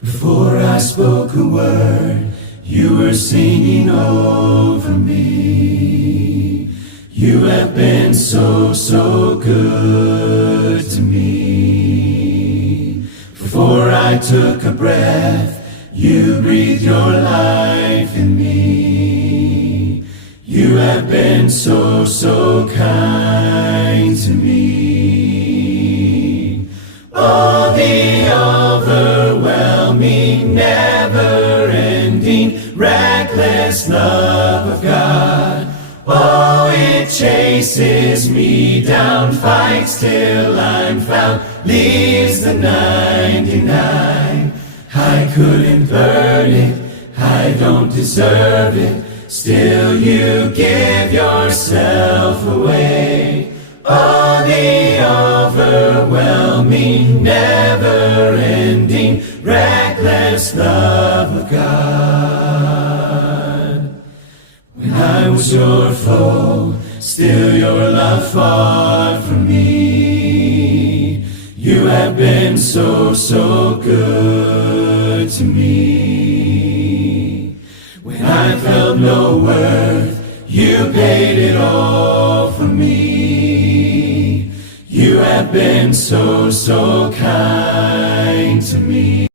Before I spoke a word, you were singing over me. You have been so, so good to me. Before I took a breath, you breathed your life in me. You have been so, so kind to me. Oh, the overwhelming, never-ending, reckless love of God. Oh, it chases me down, fights till I'm found, leaves the 99. I couldn't earn it, I don't deserve it, still you give yourself away. Oh, the overwhelming, never-ending, reckless love of God. When I was your foe, still your love far from me. You have been so, so good to me. When I felt no worth, you paid it all for me. You have been so, so kind to me.